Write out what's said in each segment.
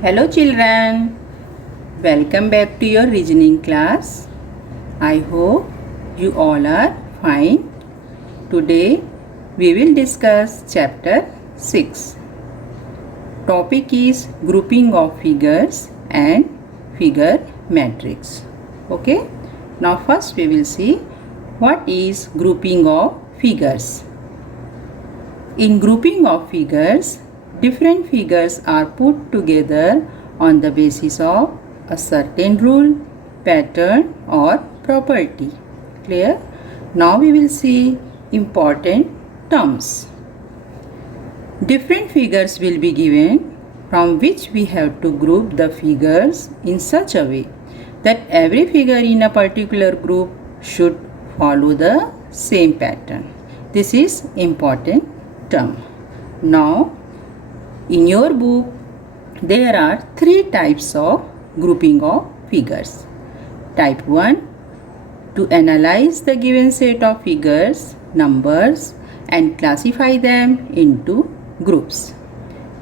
Hello children, welcome back to your reasoning class. I hope you all are fine. Today we will discuss chapter 6. Topic is grouping of figures and figure matrix. Okay, now first we will see what is grouping of figures. In grouping of figures, different figures are put together on the basis of a certain rule, pattern or property. Clear? Now we will see important terms. Different figures will be given from which we have to group the figures in such a way that every figure in a particular group should follow the same pattern. This is important term. Now, in your book, there are three types of grouping of figures. Type 1, to analyze the given set of figures, numbers and classify them into groups.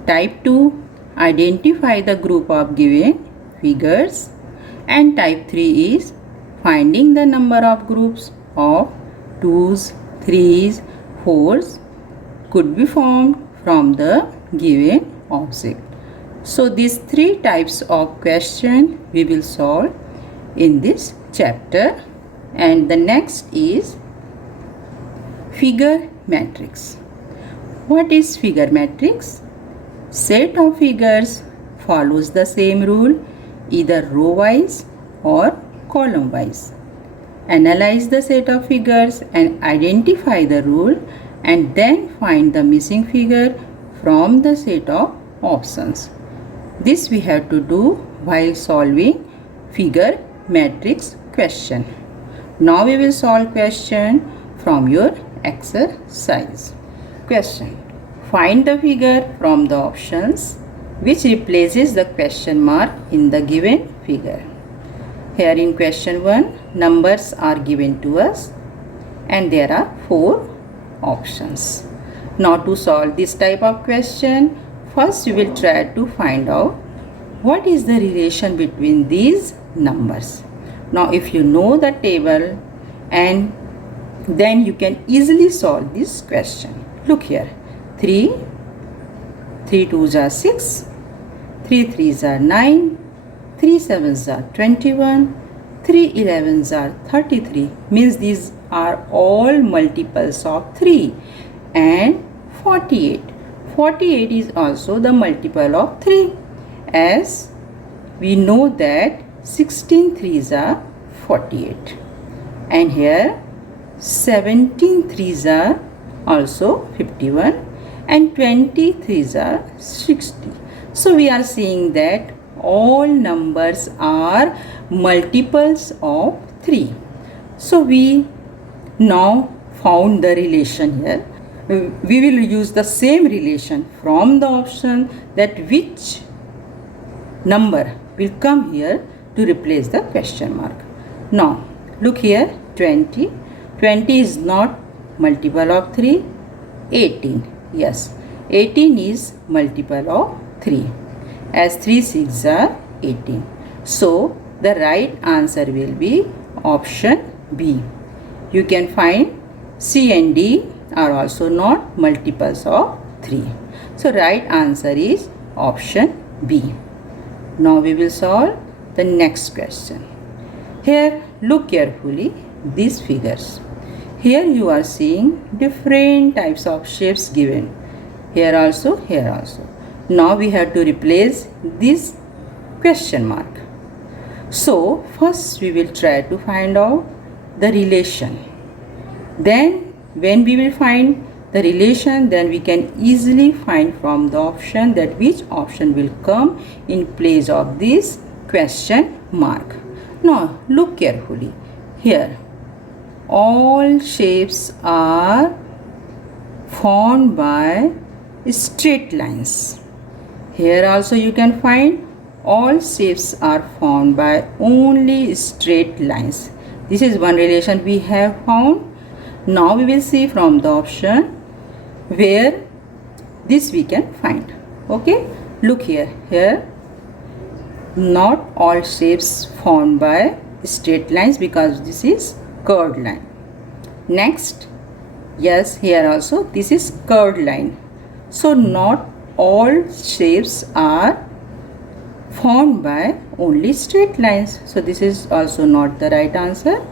Type 2, identify the group of given figures. And type 3 is finding the number of groups of 2s, 3s, 4s could be formed from the given object. So these three types of question we will solve in this chapter, and the next is figure matrix. What is figure matrix? Set of figures follows the same rule, either row wise or column wise. Analyze the set of figures and identify the rule, and then find the missing figure from the set of options. This we have to do while solving figure matrix question. Now we will solve question from your exercise. Question. Find the figure from the options which replaces the question mark in the given figure. Here in question 1, numbers are given to us and there are 4 options. Now to solve this type of question, first we will try to find out what is the relation between these numbers. Now if you know the table, and then you can easily solve this question. Look here, 3 2s are 6, 3 3s are 9, 3 7s are 21, 3 11s are 33, means these are all multiples of 3, and 48. 48 is also the multiple of 3, as we know that 16 3s are 48, and here 17 3s are also 51 and 20 3s are 60. So we are seeing that all numbers are multiples of 3. So we now found the relation here. We will use the same relation from the option that which number will come here to replace the question mark. Now look here, 20. 20 is not multiple of 3. 18. Yes, 18 is multiple of 3, as 3 6 are 18. So the right answer will be option B. You can find C and D are also not multiples of 3. So right answer is option B. Now we will solve the next question. Here look carefully these figures. Here you are seeing different types of shapes given. Here also, here also. Now we have to replace this question mark. So first we will try to find out the relation. Then when we will find the relation, then we can easily find from the option that which option will come in place of this question mark. Now look carefully. Here all shapes are formed by straight lines. Here also you can find all shapes are formed by only straight lines. This is one relation we have found. Now we will see from the option where this we can find. Okay, look here. Here not all shapes formed by straight lines, because this is curved line. Next, yes, here also this is curved line. So not all shapes are formed by only straight lines. So this is also not the right answer.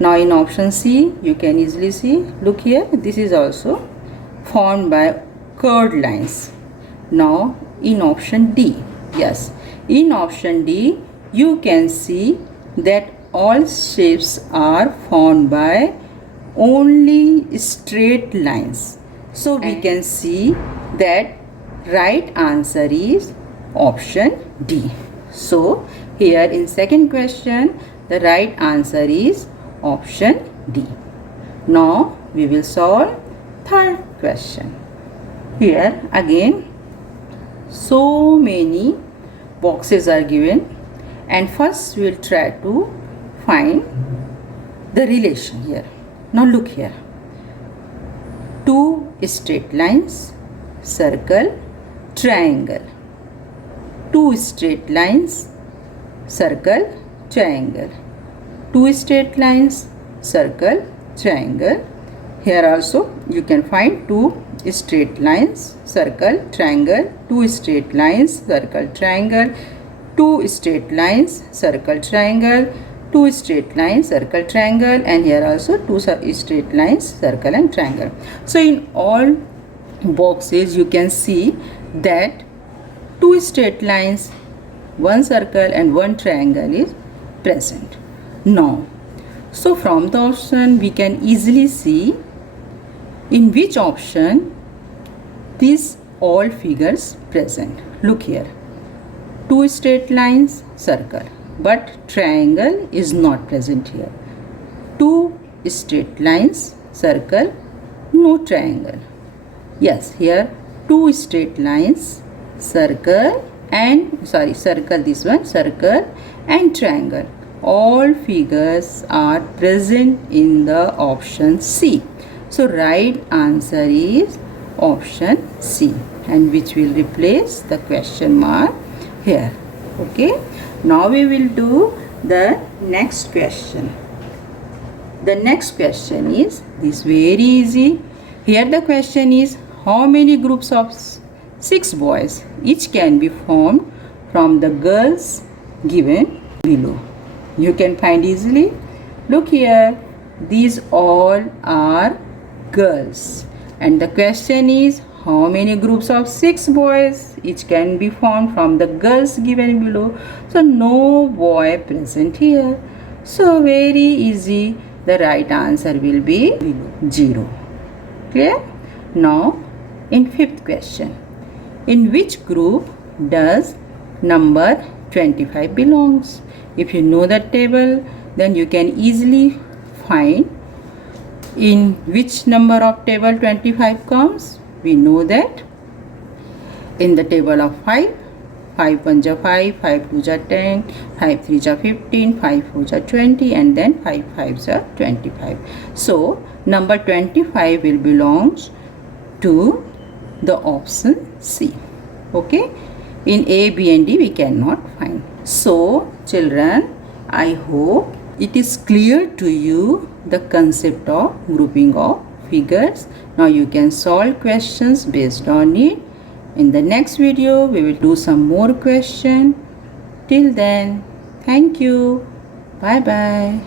Now in option C, you can easily see, look here, this is also formed by curved lines. Now in option D, yes, in option D, you can see that all shapes are formed by only straight lines. So we can see that right answer is option D. So here in second question, the right answer is option D. Now we will solve third question. Here again so many boxes are given, and first we will try to find the relation here. Now look here, two straight lines, circle, triangle, two straight lines, circle, triangle, two straight lines, circle, triangle. Here also you can find two straight lines, circle, triangle, two straight lines, circle, triangle, two straight lines, circle, triangle, two straight lines, circle, triangle, and here also two straight lines, circle and triangle. So in all boxes you can see that two straight lines, one circle and one triangle is present. Now, so from the option we can easily see in which option these all figures present. Look here, two straight lines, circle, but triangle is not present here. Two straight lines, circle, no triangle. Yes, here two straight lines, circle and circle, this one, circle and triangle. All figures are present in the option C. So right answer is option C, and which will replace the question mark here. Okay. Now we will do the next question. The next question is this, very easy. Here the question is, how many groups of 6 boys each can be formed from the girls given below? You can find easily. Look here, these all are girls, and the question is how many groups of 6 boys each can be formed from the girls given below. So no boy present here, so very easy, the right answer will be 0. Clear? Now in fifth question, in which group does number 25 belongs? If you know the table, then you can easily find in which number of table 25 comes. We know that in the table of 5, 5 1 ja 5, 5 2 ja 10, 5 3 ja 15, 5 4 ja 20, and then 5 5 ja 25. So number 25 will belongs to the option C. Okay, in A, B and D we cannot find. So children, I hope it is clear to you the concept of grouping of figures. Now you can solve questions based on it. In the next video we will do some more questions. Till then, thank you. Bye bye.